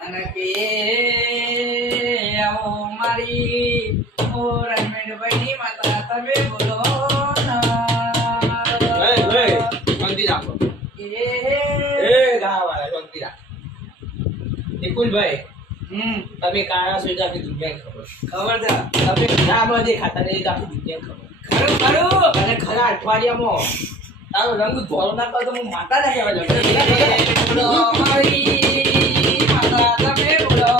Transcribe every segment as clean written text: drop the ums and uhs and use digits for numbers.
અને કે આવો મારી ઓ રણમેણભાઈની માતા તમે બોલો શાંતિ રાખો એ ગાવાળા શાંતિ રાખો નિકુલભાઈ તમે કાળા સોજા ની દુનિયા ખબર તમે ખરામાં દેખાતા નહીં તો આખી દુનિયા ખબર ખરું અને ખરા અઠવાડિયામાં તારો રંગ ધોળો ના કરો તો હું માતા ના કહેવા જાઉં બોલો મારી માતા તમે બોલો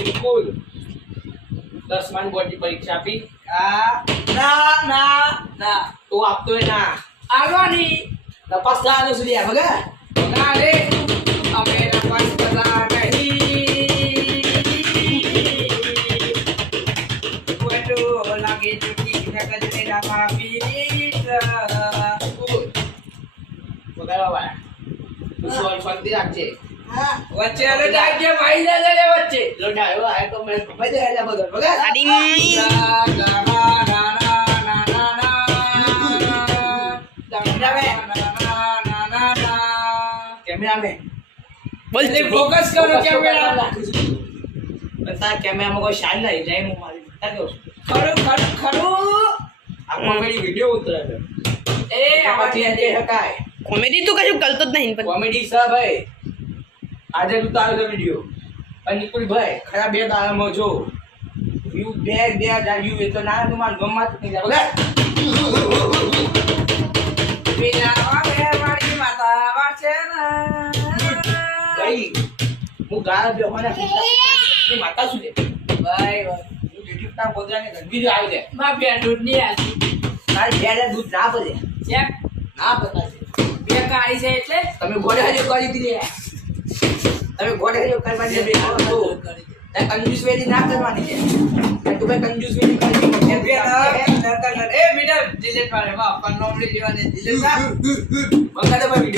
નિકુલ 10 બોર્ડની પરીક્ષા આપી ના ના ના તો આપતો ના આગવાની તપાસ થવાનું સુધી આ વગર ના રે અમે તપાસ કરતા નહીં કોટો લાગે ચૂકી નકજને ના પીત વગાડવા વાળા શાંતિ રાખજે વચ્ચે અરે ડાકે ભાઈ ના લે વચ્ચે લોટા આવ્યો આ તો મેં ખબર છે એટલે બધો વગાડ કેમેરામેન બોલ ફોકસ કરો કેમેરા બતા કેમેરામાં કોઈ શાન નહીં જાય હું મારી બતા દઉં ખરું ખરું ખરું આ કોમેડી વિડિયો ઉતરે છે એ આમાંથી આજે શકાય કોમેડી તો કશું કરતો જ નહીં પણ કોમેડી છે ભાઈ આજે ઉતાર્યો છે વિડિયો અને નિકુલ ભાઈ ખરા બે દાડામાં જો વ્યૂ 2000 વ્યૂ એ તો ના તો માર ગમમાં જ નહીં જાય પેલા વે મારી માતા વાસે ના ગઈ હું ગાળા બેહોના ની માતા છું લે ભાઈ હું યુટ્યુબ ના બોદરાને ગંભીર આવી દે માં બે દૂધ ની આલી તારી બેડા દૂધ ના પડે ચેક ના પતાશે બે કાળી છે એટલે તમે ગોળે હજો કરી દીધી તમે ગોળે હજો કરવાની બે કરો કંજૂસ વેરી ના કરવાની છે તું ભાઈ કંજૂસ વેરી કરી બે એ મીટર ડિલીટ મારે વાહ પણ નોમલી લેવાને ડિલીટ બગાડે ભાઈ